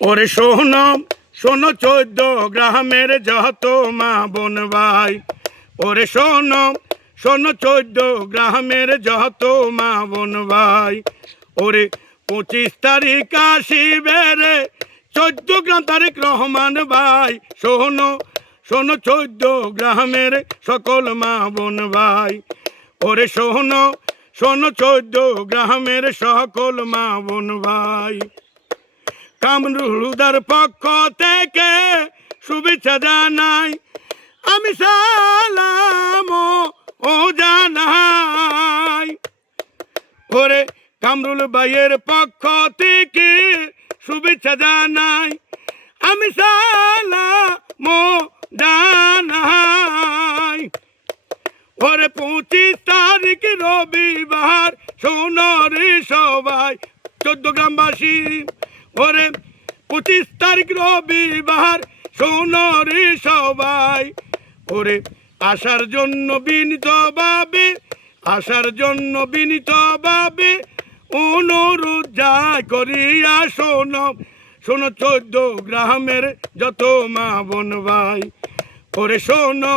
ওরে শোনো শোনো চোদ্দ গ্রামের যত মা বোন ভাই। ওরে শোনো শোনো চোদ্দ গ্রামের যত মা বোন ভাই। ওরে পঁচিশ তারিখ আসিবে রে, চোদ্দ গ্রাম তারিখ রহমান ভাই। শোনো শোনো চোদ্দ গ্রামের সকল মা বোন ভাই। ওরে শোনো শোনো চোদ্দ গ্রামের সকল মা বোন ভাই। কামরুদার পক্ষ থেকে শুভেচ্ছা জানাই। আমি সালাম ও জানাই। ওরে কামরুল ভাইয়ের পক্ষ থেকে শুভেচ্ছা জানাই। আমি সালাম জানাই। ওরে পঁচিশ তারিখ রবিবার, সোনরে সবাই, চোদ্দ গ্রামবাসী। ওরে পঁচিশ তারিখ রবিবার সোনরে সবাই। ওরে, আসার জন্য বিনীত ভাবে, আসার জন্য বিনীত ভাবে অনুরোধ যাই করিয়া শোন। শোনো চোদ্দ গ্রামের যত মা বোন ভাই। ওরে শোনো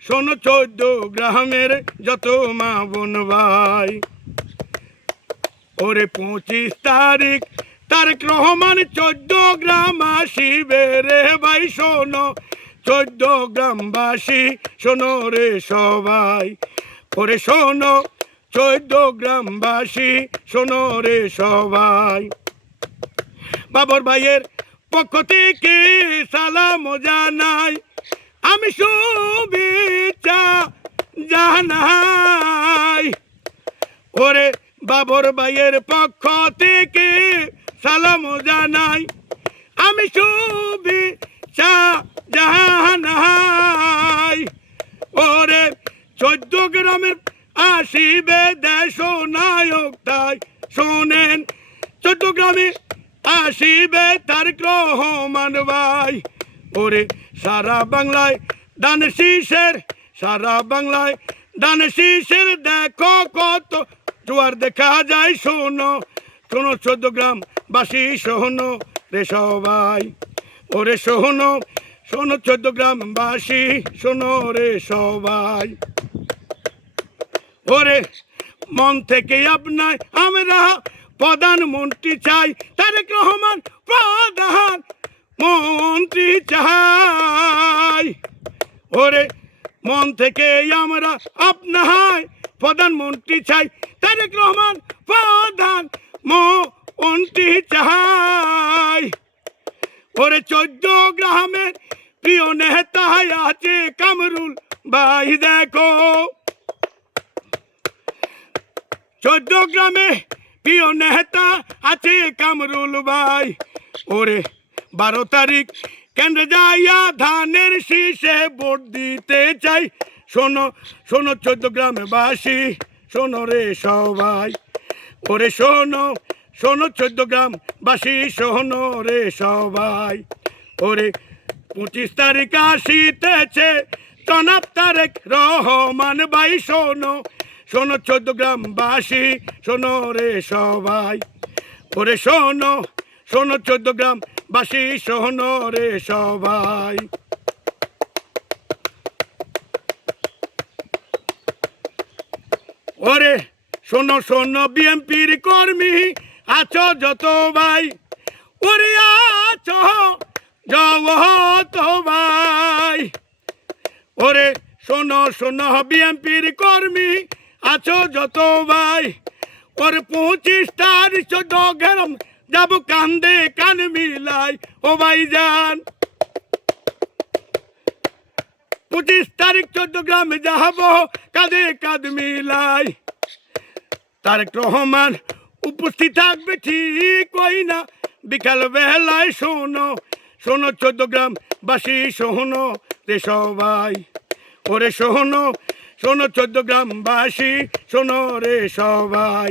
শোনো চোদ্দ গ্রামের যত মা বোন ভাই। ওরে পঁচিশ তারিখ তারিখ রহমান চোদ্দ গ্রাম আসিবে ভাই, শোনো। চোদ্দ গ্রামবাসী, শোনো রে সবাই। ওরে শোনো, চোদ্দ গ্রামবাসী, শোনো রে সবাই। বাবর ভাইয়ের পক্ষ থেকে সালাম জানাই। আমি শুভেচ্ছা জানাই। ওরে বাবর ভাইয়ের পক্ষ থেকে সালাম জানাই, আমি শুভেচ্ছা জানাই ওরে চোদ্দ গ্রামের আসিবে দেশ নায়ক তাই শোনেন, চোদ্দ গ্রামে আসিবে তার রহমান ভাই। ওরে সারা বাংলায় দান শীষের, সারা বাংলায় দান শীষের দেখো কত জোয়ার দেখা যায় শোনো শোনো চোদ্দ গ্রাম বাসি শোনো রে সবাই। ওরে শোনো শোনো চোদ্দ গ্রাম বাসি শোনো রে সবাই। ওরে মন থেকে আপনার, আমরা প্রধানমন্ত্রী চাই, তারেক রহমান প্রধান মন্ত্রী চাই। ওরে মন থেকে আমরা আপনার প্রধানমন্ত্রী চাই, তারেক রহমান প্রধান মন্ত্রী চাই? ওরে চোদ্দ গ্রামের প্রিয় নেতা আছে কামরুল ভাই, দেখো। চোদ্দ গ্রামে প্রিয় নেতা আছে কামরুল ভাই। ওরে বারো তারিখ কেন্দ্রে যাইয়া ধানের শীষে ভোট দিতে চাই? শোনো শোনো চোদ্দ গ্রামে বাসি শোনো রে সবাই। ওরে শোনো শোনো চোদ্দ গ্রাম বাসি, শোনো রে সবাই। ওরে পঁচিশ তারিখ আসিতেছে, জনাব তারেক রহমান ভাই, শোনো শোনো চোদ্দ গ্রাম বাসি, শোনো রে সবাই। ওরে শোনো শোনো চোদ্দ গ্রাম বাসি, শোনো রে সবাই। ওরে শোনো শোনো বিএমপির কর্মী আছো যত ভাই ওরে আছো যত ভাই। ওরে শোনো শোনো বিএমপির কর্মী আছো যত ভাই। ওরে পঁচিশ তারিখ চোদ্দ গেরম যাব কান্দে কান মিলাই, ও ভাই যান। পঁচিশ তারিখ চোদ্দ গ্রামে যাব, কাঁধে কাঁধ মিলাই। তারেক রহমান উপস্থিত থাকবে ঠিক ওই না। বিকাল বেলায় শোনো শোনো চোদ্দ গ্রাম বাসি, শোনো রে সবাই। ওরে শোনো শোনো চোদ্দ গ্রাম বাসি, শোনো রে সবাই।